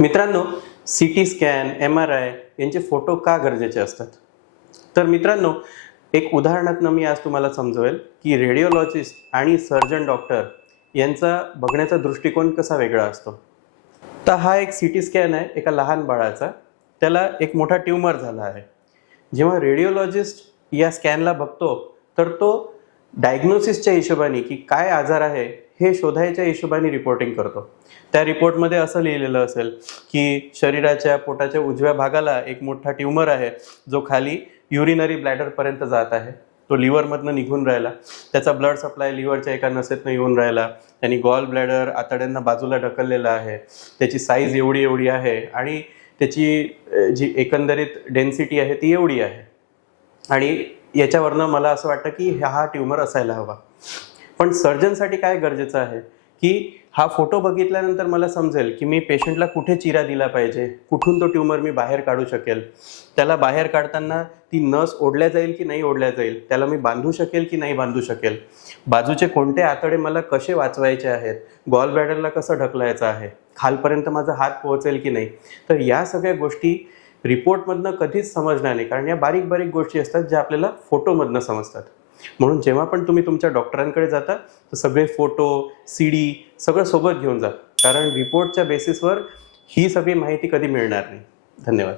मित्रांनो, CT scan, MRI यांचे photo का गरजेचे असतात? तर मित्रांनो, एक उदाहरणातनं मी आज तुम्हाला समजवेल की रेडिओलॉजिस्ट आणि सर्जन डॉक्टर यांचा बघण्याचा दृष्टिकोन कसा वेगळा असतो. तर हा एक CT स्कॅन आहे एका लहान बाळाचा. त्याला एक मोठा ट्यूमर झाला आहे. जेव्हा रेडिओलॉजिस्ट या स्कॅनला बघतो तर तो डायग्नोसिसच्या हिशोबाने की काय आजार आहे हे शोधायच्या हिशोबाने रिपोर्टिंग करतो. त्या रिपोर्टमध्ये असं लिहिलेलं असेल की शरीराच्या पोटाच्या उजव्या भागाला एक मोठा ट्यूमर आहे जो खाली युरिनरी ब्लॅडरपर्यंत जात आहे. तो लिव्हरमधनं निघून राहिला. त्याचा ब्लड सप्लाय लिव्हरच्या एका नसेतनं येऊन राहिला. त्यांनी गॉल ब्लॅडर आतड्यांना बाजूला ढकललेला आहे. त्याची साईज एवढी एवढी आहे आणि त्याची जी एकंदरीत डेन्सिटी आहे ती एवढी आहे. आणि याच्यावरनं मला असं वाटतं की हा ट्यूमर असायला हवा. पण सर्जनसाठी काय गरजेचं आहे की हा फोटो बघितल्यानंतर मला समजेल की मी पेशंटला कुठे चिरा दिला पाहिजे, कुठून तो ट्यूमर मी बाहेर काढू शकेल, त्याला बाहेर काढताना ती नस ओढल्या जाईल की नाही ओढल्या जाईल, त्याला मी बांधू शकेल की नाही बांधू शकेल, बाजूचे कोणते आतडे मला कसे वाचवायचे आहेत, गॉल ब्लॅडरला कसं ढकलायचं आहे, खालपर्यंत माझा हात पोहोचेल की नाही. तर या सगळ्या गोष्टी रिपोर्टमधनं कधीच समजणार नाही, कारण या बारीक बारीक गोष्टी असतात ज्या आपल्याला फोटोमधनं समजतात. म्हणून जेव्हा पण तुम्ही तुमच्या डॉक्टरांकडे जाता तर सगळे फोटो, CD सगळं सोबत घेऊन जा, कारण रिपोर्टच्या बेसिसवर ही सगळी माहिती कधी मिळणार नाही. धन्यवाद.